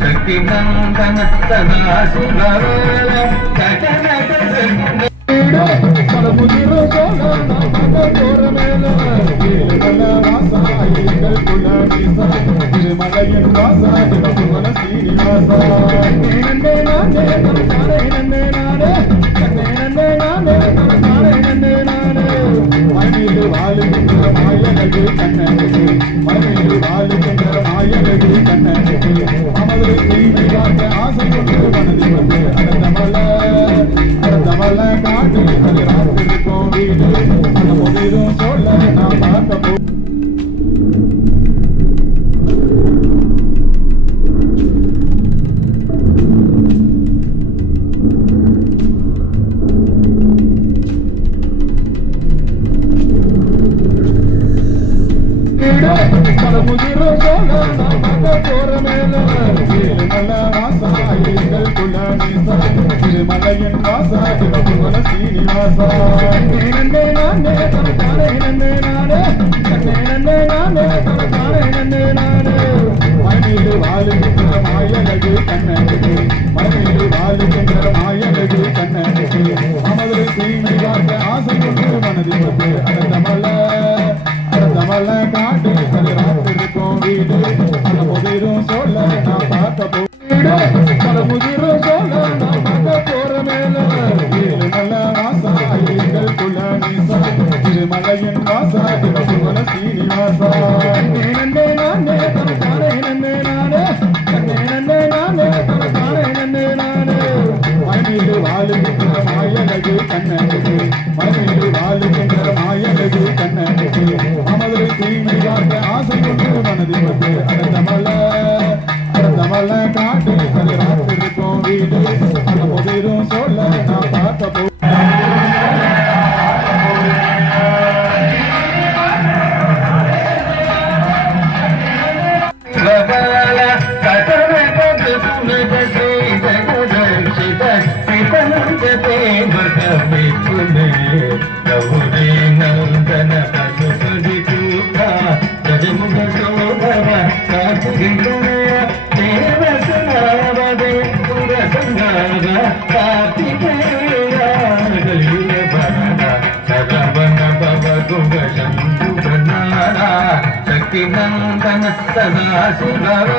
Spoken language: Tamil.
శక్తి నందన సదా సుందర திருமலையின் வாசா சீனிவாசா மண்ணில் வாழுகின்ற மாயனது கண்ணனுக்கு மண்ணில் வாழுகின்ற மாயனது கண்ணனுக்கு அமது தீமை காக்க ஆசை கொண்டு மனதில் வந்து அடுத்த மலை காட்டு அது ராத்திருக்கோம் வீடு அந்த முதலும் சொல்ல நாம் பார்க்க போ திருமலையின் வாசா சீனிவாசா மண்ணில் வாழுகின்ற மாயனது கண்ணனுக்கு மண்ணில் வாழுகின்ற மாயனது கண்ணனுக்கு அமது தீமை காக்க ஆசை கொண்டு மனதில் வந்து அடுத்த மலை காட்டு அது ராத்திருக்கோம் வீடு அந்த முதலும் சொல்ல நான் பார்க்க முதிரும் சொல்ல நான் பார்க்க போற மேல நல்ல வாசா எங்கள் குல நீசா திருமலையின் வாசா சிவசுவன சீனிவாசா மண்ணில் வாழுகின்ற மாயனது கண்ணனுக்கு மண்ணில் வாழுகின்ற மாயனது கண்ணனுக்கு அமது தீமை காக்க ஆசை கொண்டு மனதில் வந்து அடுத்த மலை காட்டு அது ராத்திருக்கோம் வீடு அந்த முதலும் சொல்ல நான் பார்க்க போ శక్తి నందన సదా సుందర